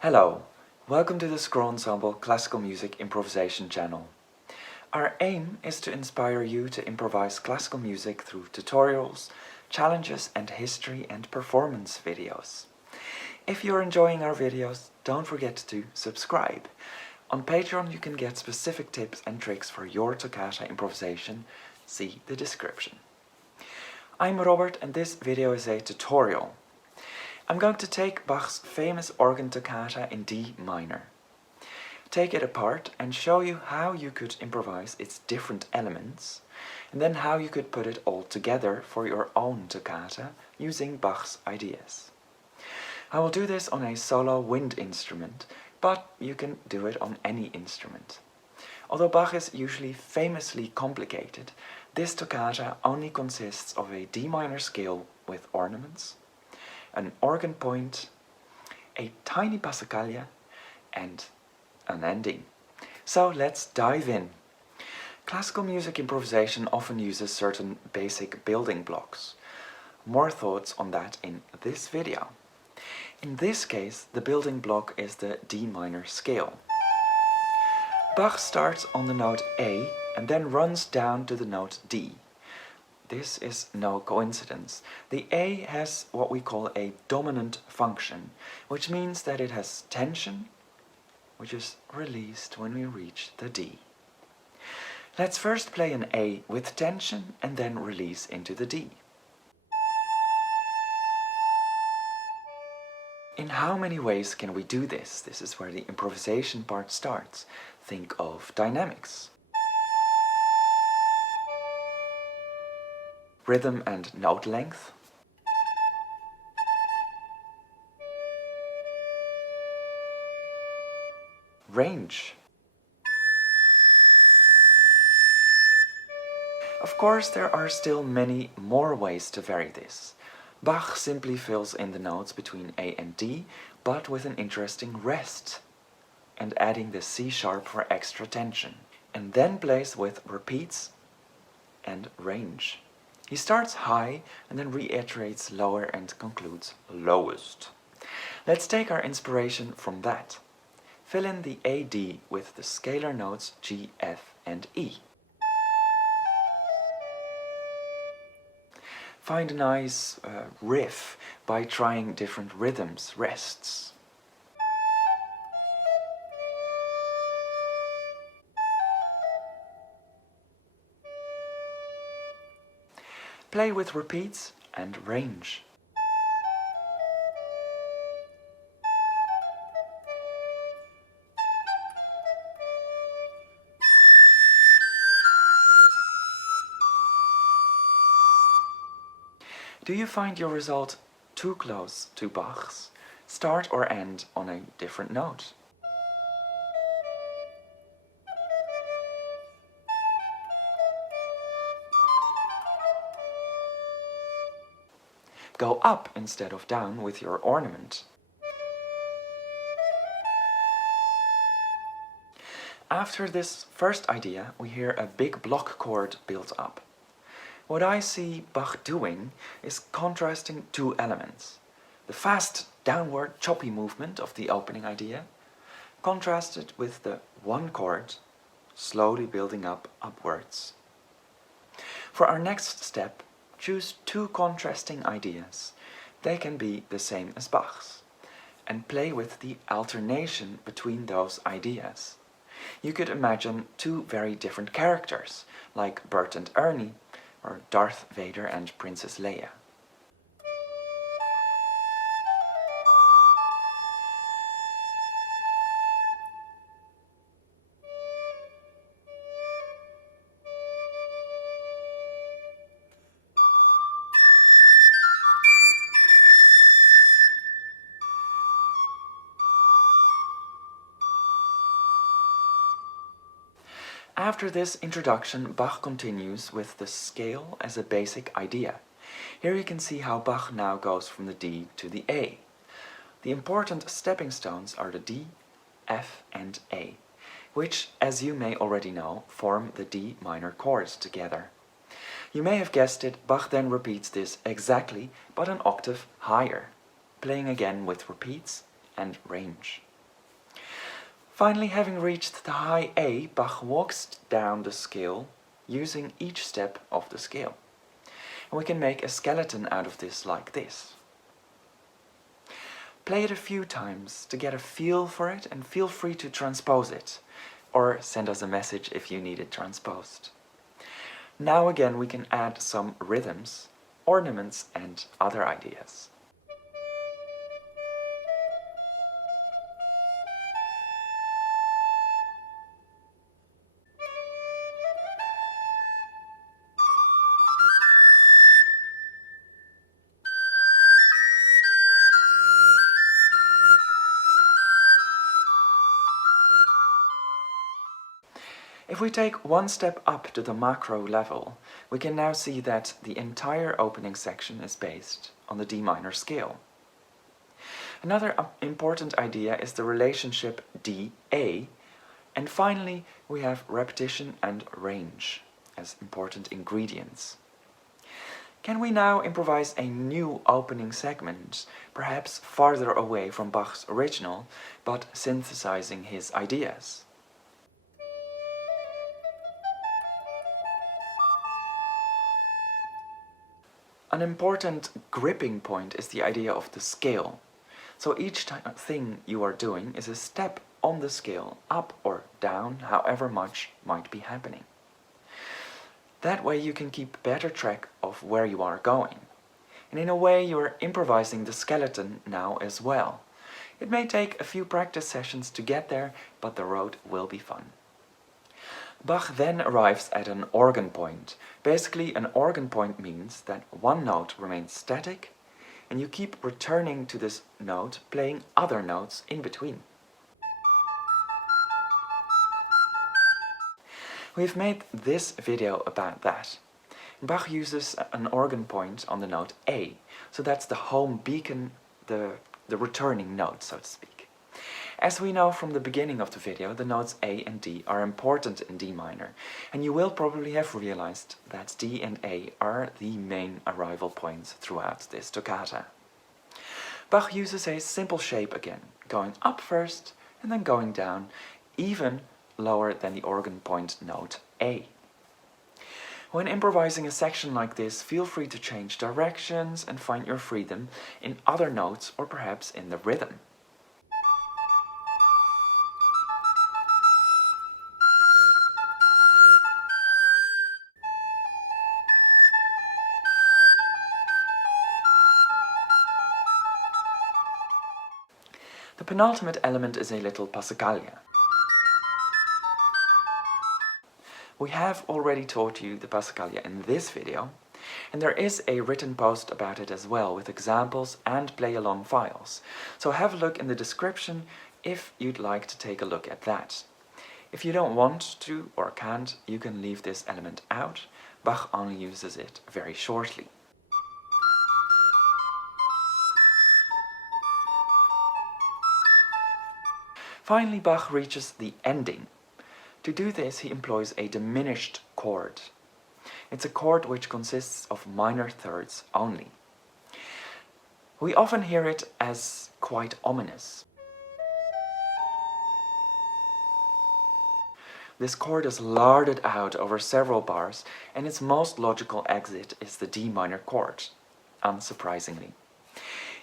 Hello, welcome to the Scroll Ensemble Classical Music Improvisation channel. Our aim is to inspire you to improvise classical music through tutorials, challenges and history and performance videos. If you're enjoying our videos, don't forget to subscribe. On Patreon you can get specific tips and tricks for your toccata improvisation. See the description. I'm Robert and this video is a tutorial. I'm going to take Bach's famous organ toccata in D minor, take it apart and show you how you could improvise its different elements, and then how you could put it all together for your own toccata using Bach's ideas. I will do this on a solo wind instrument, but you can do it on any instrument. Although Bach is usually famously complicated, this toccata only consists of a D minor scale with ornaments, an organ point, a tiny Passacaglia, and an ending. So let's dive in. Classical music improvisation often uses certain basic building blocks. More thoughts on that in this video. In this case, the building block is the D minor scale. Bach starts on the note A and then runs down to the note D. This is no coincidence. The A has what we call a dominant function, which means that it has tension, which is released when we reach the D. Let's first play an A with tension and then release into the D. In how many ways can we do this? This is where the improvisation part starts. Think of dynamics, rhythm and note length, range. Of course, there are still many more ways to vary this. Bach simply fills in the notes between A and D, but with an interesting rest, and adding the C sharp for extra tension, and then plays with repeats and range. He starts high and then reiterates lower and concludes lowest. Let's take our inspiration from that. Fill in the AD with the scalar notes G, F and E. Find a nice riff by trying different rhythms, rests. Play with repeats and range. Do you find your result too close to Bach's? Start or end on a different note. Go up instead of down with your ornament. After this first idea, we hear a big block chord built up. What I see Bach doing is contrasting two elements. The fast, downward, choppy movement of the opening idea, contrasted with the one chord, slowly building up upwards. For our next step, choose two contrasting ideas. They can be the same as Bach's, and play with the alternation between those ideas. You could imagine two very different characters, like Bert and Ernie, or Darth Vader and Princess Leia. After this introduction, Bach continues with the scale as a basic idea. Here you can see how Bach now goes from the D to the A. The important stepping stones are the D, F and A, which, as you may already know, form the D minor chords together. You may have guessed it, Bach then repeats this exactly, but an octave higher, playing again with repeats and range. Finally, having reached the high A, Bach walks down the scale using each step of the scale. And we can make a skeleton out of this like this. Play it a few times to get a feel for it, and feel free to transpose it, or send us a message if you need it transposed. Now again we can add some rhythms, ornaments and other ideas. If we take one step up to the macro level, we can now see that the entire opening section is based on the D minor scale. Another important idea is the relationship D-A, and finally we have repetition and range as important ingredients. Can we now improvise a new opening segment, perhaps farther away from Bach's original, but synthesizing his ideas? An important gripping point is the idea of the scale. So each thing you are doing is a step on the scale, up or down, however much might be happening. That way you can keep better track of where you are going. And in a way you're improvising the skeleton now as well. It may take a few practice sessions to get there, but the road will be fun. Bach then arrives at an organ point. Basically, an organ point means that one note remains static, and you keep returning to this note, playing other notes in between. We've made this video about that. Bach uses an organ point on the note A, so that's the home beacon, the returning note, so to speak. As we know from the beginning of the video, the notes A and D are important in D minor, and you will probably have realized that D and A are the main arrival points throughout this toccata. Bach uses a simple shape again, going up first and then going down, even lower than the organ point note A. When improvising a section like this, feel free to change directions and find your freedom in other notes or perhaps in the rhythm. The penultimate element is a little Passacaglia. We have already taught you the Passacaglia in this video, and there is a written post about it as well with examples and play-along files, so have a look in the description if you'd like to take a look at that. If you don't want to or can't, you can leave this element out. Bach only uses it very shortly. Finally, Bach reaches the ending. To do this, he employs a diminished chord. It's a chord which consists of minor thirds only. We often hear it as quite ominous. This chord is larded out over several bars, and its most logical exit is the D minor chord, unsurprisingly.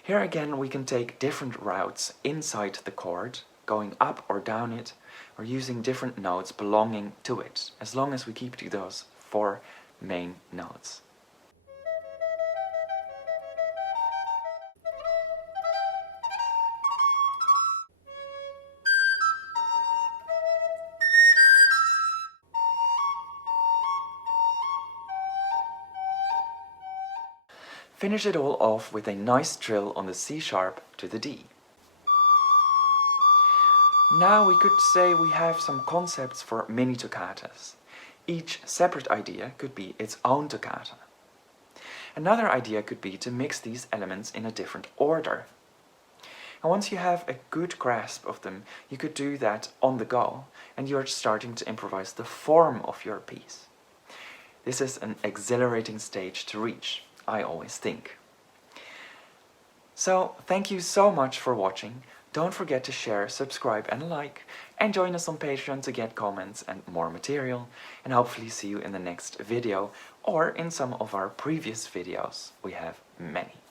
Here again we can take different routes inside the chord, going up or down it, or using different notes belonging to it, as long as we keep to those 4 main notes. Finish it all off with a nice trill on the C sharp to the D. Now we could say we have some concepts for mini toccatas. Each separate idea could be its own toccata. Another idea could be to mix these elements in a different order. And once you have a good grasp of them, you could do that on the go, and you're starting to improvise the form of your piece. This is an exhilarating stage to reach, I always think. So, thank you so much for watching. Don't forget to share, subscribe and like, and join us on Patreon to get comments and more material, and hopefully see you in the next video or in some of our previous videos. We have many.